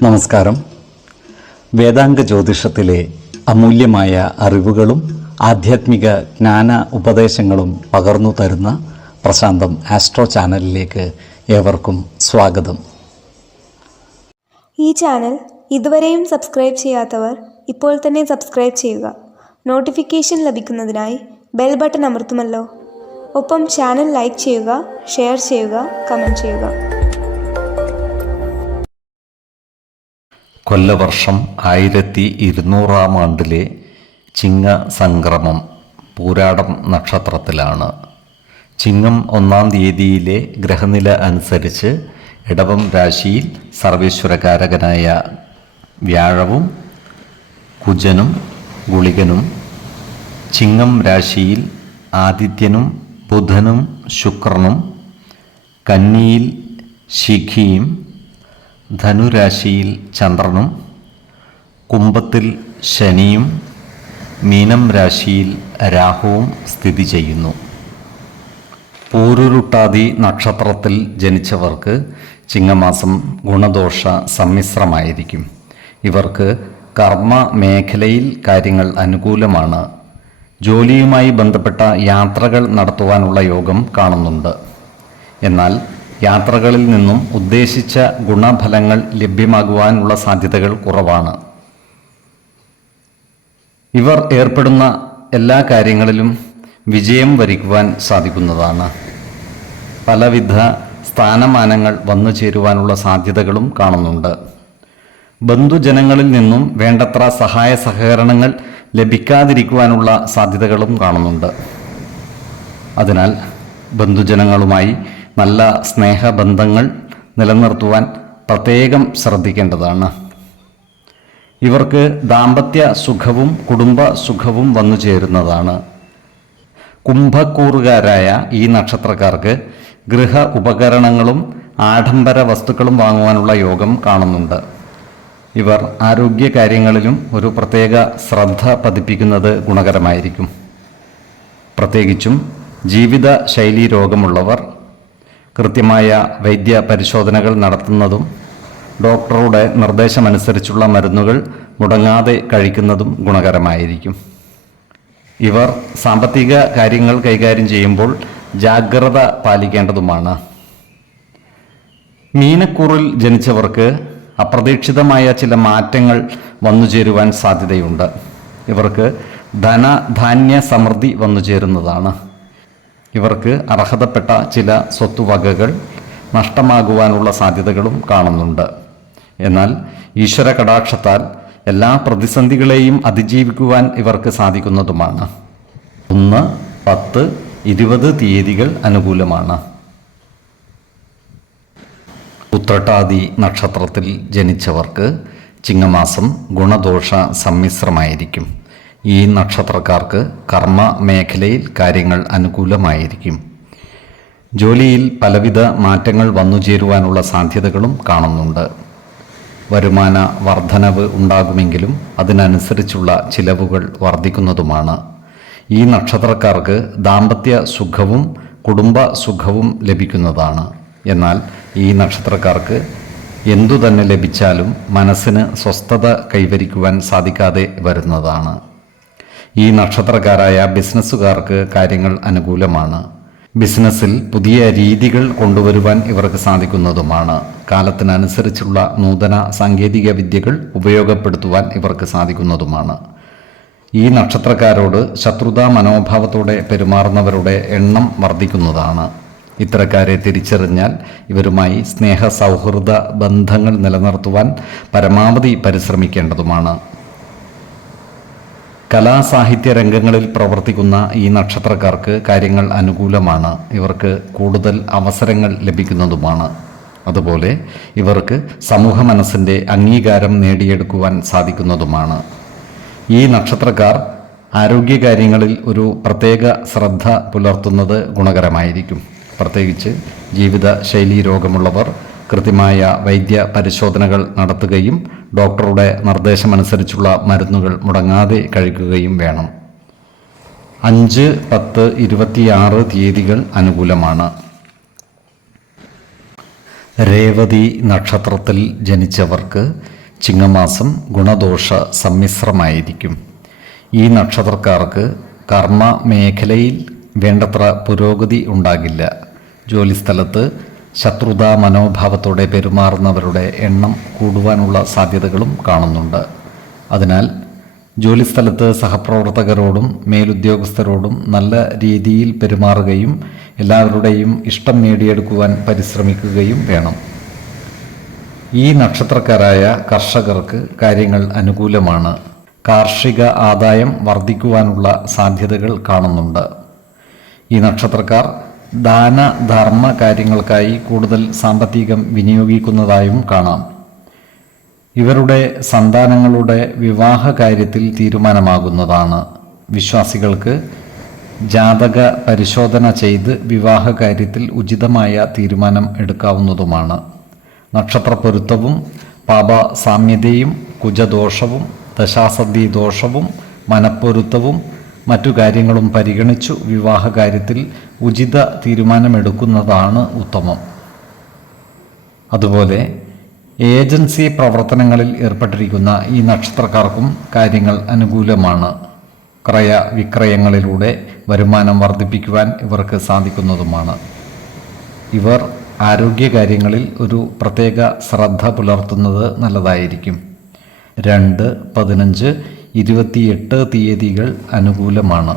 നമസ്കാരം. വേദാംഗ ജ്യോതിഷത്തിലെ അമൂല്യമായ അറിവുകളും ആധ്യാത്മിക ജ്ഞാന ഉപദേശങ്ങളും പകർന്നു തരുന്ന പ്രശാന്തം ആസ്ട്രോ ചാനലിലേക്ക് ഏവർക്കും സ്വാഗതം. ഈ ചാനൽ ഇതുവരെയും സബ്സ്ക്രൈബ് ചെയ്യാത്തവർ ഇപ്പോൾ തന്നെ സബ്സ്ക്രൈബ് ചെയ്യുക. നോട്ടിഫിക്കേഷൻ ലഭിക്കുന്നതിനായി ബെൽ ബട്ടൺ അമർത്തുമല്ലോ. ഒപ്പം ചാനൽ ലൈക്ക് ചെയ്യുക, ഷെയർ ചെയ്യുക, കമൻറ്റ് ചെയ്യുക. കൊല്ലവർഷം 1200 ആണ്ടിലെ ചിങ്ങ സംക്രമം പൂരാടം നക്ഷത്രത്തിലാണ്. ചിങ്ങം 1-ാം തീയതിയിലെ ഗ്രഹനില അനുസരിച്ച് ഇടവം രാശിയിൽ സർവേശ്വരകാരകനായ വ്യാഴവും കുജനും ഗുളികനും, ചിങ്ങം രാശിയിൽ ആദിത്യനും ബുധനും ശുക്രനും, കന്നിയിൽ ശിഖിയും, ധനുരാശിയിൽ ചന്ദ്രനും, കുംഭത്തിൽ ശനിയും, മീനം രാശിയിൽ രാഹുവും സ്ഥിതി ചെയ്യുന്നു. പൂരുരുട്ടാതി നക്ഷത്രത്തിൽ ജനിച്ചവർക്ക് ചിങ്ങമാസം ഗുണദോഷ സമ്മിശ്രമായിരിക്കും. ഇവർക്ക് കർമ്മ മേഖലയിൽ കാര്യങ്ങൾ അനുകൂലമാണ്. ജോലിയുമായി ബന്ധപ്പെട്ട യാത്രകൾ നടത്തുവാനുള്ള യോഗം കാണുന്നുണ്ട്. എന്നാൽ യാത്രകളിൽ നിന്നും ഉദ്ദേശിച്ച ഗുണഫലങ്ങൾ ലഭ്യമാകുവാനുള്ള സാധ്യതകൾ കുറവാണ്. ഇവർ ഏർപ്പെടുന്ന എല്ലാ കാര്യങ്ങളിലും വിജയം വരിക്കുവാൻ സാധിക്കുന്നതാണ്. പലവിധ സ്ഥാനമാനങ്ങൾ വന്നു ചേരുവാനുള്ള സാധ്യതകളും കാണുന്നുണ്ട്. ബന്ധുജനങ്ങളിൽ നിന്നും വേണ്ടത്ര സഹായ സഹകരണങ്ങൾ ലഭിക്കാതിരിക്കുവാനുള്ള സാധ്യതകളും കാണുന്നുണ്ട്. അതിനാൽ ബന്ധുജനങ്ങളുമായി നല്ല സ്നേഹബന്ധങ്ങൾ നിലനിർത്തുവാൻ പ്രത്യേകം ശ്രദ്ധിക്കേണ്ടതാണ്. ഇവർക്ക് ദാമ്പത്യ സുഖവും കുടുംബ സുഖവും വന്നു ചേരുന്നതാണ്. കുംഭക്കൂറുകാരായ ഈ നക്ഷത്രക്കാർക്ക് ഗൃഹ ഉപകരണങ്ങളും ആഡംബര വസ്തുക്കളും വാങ്ങുവാനുള്ള യോഗം കാണുന്നുണ്ട്. ഇവർ ആരോഗ്യ കാര്യങ്ങളിലും ഒരു പ്രത്യേക ശ്രദ്ധ പതിപ്പിക്കുന്നത് ഗുണകരമായിരിക്കും. പ്രത്യേകിച്ചും ജീവിത ശൈലീ രോഗമുള്ളവർ കൃത്യമായ വൈദ്യ പരിശോധനകൾ നടത്തുന്നതും ഡോക്ടറുടെ നിർദ്ദേശമനുസരിച്ചുള്ള മരുന്നുകൾ മുടങ്ങാതെ കഴിക്കുന്നതും ഗുണകരമായിരിക്കും. ഇവർ സാമ്പത്തിക കാര്യങ്ങൾ കൈകാര്യം ചെയ്യുമ്പോൾ ജാഗ്രത പാലിക്കേണ്ടതുമാണ്. മീനക്കൂറിൽ ജനിച്ചവർക്ക് അപ്രതീക്ഷിതമായ ചില മാറ്റങ്ങൾ വന്നുചേരുവാൻ സാധ്യതയുണ്ട്. ഇവർക്ക് ധനധാന്യ സമൃദ്ധി വന്നുചേരുന്നതാണ്. ഇവർക്ക് അർഹതപ്പെട്ട ചില സ്വത്തുവകകൾ നഷ്ടമാകുവാനുള്ള സാധ്യതകളും കാണുന്നുണ്ട്. എന്നാൽ ഈശ്വര കടാക്ഷത്താൽ എല്ലാ പ്രതിസന്ധികളെയും അതിജീവിക്കുവാൻ ഇവർക്ക് സാധിക്കുന്നതുമാണ്. 1, 10, 20 തീയതികൾ അനുകൂലമാണ്. ഉത്രട്ടാതി നക്ഷത്രത്തിൽ ജനിച്ചവർക്ക് ചിങ്ങമാസം ഗുണദോഷ സമ്മിശ്രമായിരിക്കും. ഈ നക്ഷത്രക്കാർക്ക് കർമ്മ മേഖലയിൽ കാര്യങ്ങൾ അനുകൂലമായിരിക്കും. ജോലിയിൽ പലവിധ മാറ്റങ്ങൾ വന്നുചേരുവാനുള്ള സാധ്യതകളും കാണുന്നുണ്ട്. വരുമാന വർധനവ് ഉണ്ടാകുമെങ്കിലും അതിനനുസരിച്ചുള്ള ചിലവുകൾ വർദ്ധിക്കുന്നതുമാണ്. ഈ നക്ഷത്രക്കാർക്ക് ദാമ്പത്യ സുഖവും കുടുംബ സുഖവും ലഭിക്കുന്നതാണ്. എന്നാൽ ഈ നക്ഷത്രക്കാർക്ക് എന്തു തന്നെ ലഭിച്ചാലും മനസ്സിന് സ്വസ്ഥത കൈവരിക്കുവാൻ സാധിക്കാതെ വരുന്നതാണ്. ഈ നക്ഷത്രക്കാരായ ബിസിനസ്സുകാർക്ക് കാര്യങ്ങൾ അനുകൂലമാണ്. ബിസിനസ്സിൽ പുതിയ രീതികൾ കൊണ്ടുവരുവാൻ ഇവർക്ക് സാധിക്കുന്നതുമാണ്. കാലത്തിനനുസരിച്ചുള്ള നൂതന സാങ്കേതിക വിദ്യകൾ ഉപയോഗപ്പെടുത്തുവാൻ ഇവർക്ക് സാധിക്കുന്നതുമാണ്. ഈ നക്ഷത്രക്കാരോട് ശത്രുതാ മനോഭാവത്തോടെ പെരുമാറുന്നവരുടെ എണ്ണം വർദ്ധിക്കുന്നതാണ്. ഇത്തരക്കാരെ തിരിച്ചറിഞ്ഞാൽ ഇവരുമായി സ്നേഹ സൗഹൃദ ബന്ധങ്ങൾ നിലനിർത്തുവാൻ പരമാവധി പരിശ്രമിക്കേണ്ടതുമാണ്. കലാസാഹിത്യ രംഗങ്ങളിൽ പ്രവർത്തിക്കുന്ന ഈ നക്ഷത്രക്കാർക്ക് കാര്യങ്ങൾ അനുകൂലമാണ്. ഇവർക്ക് കൂടുതൽ അവസരങ്ങൾ ലഭിക്കുന്നതുമാണ്. അതുപോലെ ഇവർക്ക് സമൂഹ മനസ്സിൻ്റെ അംഗീകാരം നേടിയെടുക്കുവാൻ സാധിക്കുന്നതുമാണ്. ഈ നക്ഷത്രക്കാർ ആരോഗ്യകാര്യങ്ങളിൽ ഒരു പ്രത്യേക ശ്രദ്ധ പുലർത്തുന്നത് ഗുണകരമായിരിക്കും. പ്രത്യേകിച്ച് ജീവിത ശൈലീ രോഗമുള്ളവർ കൃത്യമായ വൈദ്യ പരിശോധനകൾ നടത്തുകയും ഡോക്ടറുടെ നിർദ്ദേശമനുസരിച്ചുള്ള മരുന്നുകൾ മുടങ്ങാതെ കഴിക്കുകയും വേണം. 5, 10, 26 തീയതികൾ അനുകൂലമാണ്. രേവതി നക്ഷത്രത്തിൽ ജനിച്ചവർക്ക് ചിങ്ങമാസം ഗുണദോഷ സമ്മിശ്രമായിരിക്കും. ഈ നക്ഷത്രക്കാർക്ക് കർമ്മ മേഖലയിൽ വേണ്ടത്ര പുരോഗതി ഉണ്ടാകില്ല. ജോലിസ്ഥലത്ത് ശത്രുതാ മനോഭാവത്തോടെ പെരുമാറുന്നവരുടെ എണ്ണം കൂടുവാനുള്ള സാധ്യതകളും കാണുന്നുണ്ട്. അതിനാൽ ജോലിസ്ഥലത്ത് സഹപ്രവർത്തകരോടും മേലുദ്യോഗസ്ഥരോടും നല്ല രീതിയിൽ പെരുമാറുകയും എല്ലാവരുടെയും ഇഷ്ടം നേടിയെടുക്കുവാൻ പരിശ്രമിക്കുകയും വേണം. ഈ നക്ഷത്രക്കാരായ കർഷകർക്ക് കാര്യങ്ങൾ അനുകൂലമാണ്. കാർഷിക ആദായം വർദ്ധിക്കുവാനുള്ള സാധ്യതകൾ കാണുന്നുണ്ട്. ഈ നക്ഷത്രക്കാർ ദാന ധർമ്മ കാര്യങ്ങൾക്കായി കൂടുതൽ സാമ്പത്തികം വിനിയോഗിക്കുന്നതായും കാണാം. ഇവരുടെ സന്താനങ്ങളുടെ വിവാഹ കാര്യത്തിൽ തീരുമാനമാകുന്നതാണ്. വിശ്വാസികൾക്ക് ജാതക പരിശോധന ചെയ്ത് വിവാഹ കാര്യത്തിൽ ഉചിതമായ തീരുമാനം എടുക്കാവുന്നതുമാണ്. നക്ഷത്ര പൊരുത്തവും പാപ സാമ്യതയും കുജദോഷവും ദശാസന്ധി ദോഷവും മനപ്പൊരുത്തവും മറ്റു കാര്യങ്ങളും പരിഗണിച്ചു വിവാഹ കാര്യത്തിൽ ഉചിത തീരുമാനമെടുക്കുന്നതാണ് ഉത്തമം. അതുപോലെ ഏജൻസി പ്രവർത്തനങ്ങളിൽ ഏർപ്പെട്ടിരിക്കുന്ന ഈ നക്ഷത്രക്കാർക്കും കാര്യങ്ങൾ അനുകൂലമാണ്. ക്രയ വിക്രയങ്ങളിലൂടെ വരുമാനം വർദ്ധിപ്പിക്കുവാൻ ഇവർക്ക് സാധിക്കുന്നതുമാണ്. ഇവർ ആരോഗ്യകാര്യങ്ങളിൽ ഒരു പ്രത്യേക ശ്രദ്ധ പുലർത്തുന്നത് നല്ലതായിരിക്കും. 2, 15, 28 തീയതികൾ അനുകൂലമാണ്.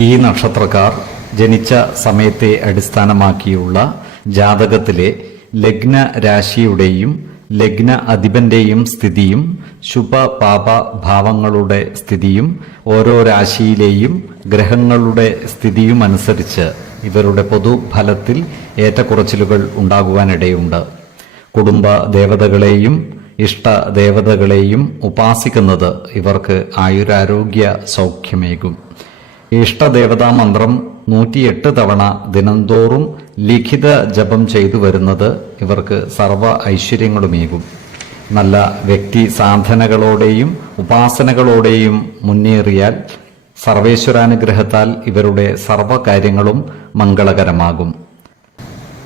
ഈ നക്ഷത്രക്കാർ ജനിച്ച സമയത്തെ അടിസ്ഥാനമാക്കിയുള്ള ജാതകത്തിലെ ലഗ്ന രാശിയുടെയും ലഗ്ന അധിപന്റെയും സ്ഥിതിയും ശുഭ പാപ ഭാവങ്ങളുടെ സ്ഥിതിയും ഓരോ രാശിയിലെയും ഗ്രഹങ്ങളുടെ സ്ഥിതിയും അനുസരിച്ച് ഇവരുടെ പൊതുഫലത്തിൽ ഏറ്റക്കുറച്ചിലുകൾ ഉണ്ടാകുവാനിടയുണ്ട്. കുടുംബ ദേവതകളെയും ഇഷ്ട ദേവതകളെയും ഉപാസിക്കുന്നത് ഇവർക്ക് ആയുരാരോഗ്യ സൗഖ്യമേകും. ഇഷ്ടദേവതാ മന്ത്രം 108 തവണ ദിനംതോറും ലിഖിത ജപം ചെയ്തു വരുന്നത് ഇവർക്ക് സർവ ഐശ്വര്യങ്ങളുമേകും. നല്ല വ്യക്തി സാധനകളോടെയും ഉപാസനകളോടെയും മുന്നേറിയാൽ സർവേശ്വരാനുഗ്രഹത്താൽ ഇവരുടെ സർവകാര്യങ്ങളും മംഗളകരമാകും.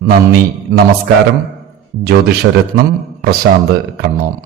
നന്ദി, നമസ്കാരം. ജ്യോതിഷരത്നം പ്രശാന്ത് കണ്ണോം.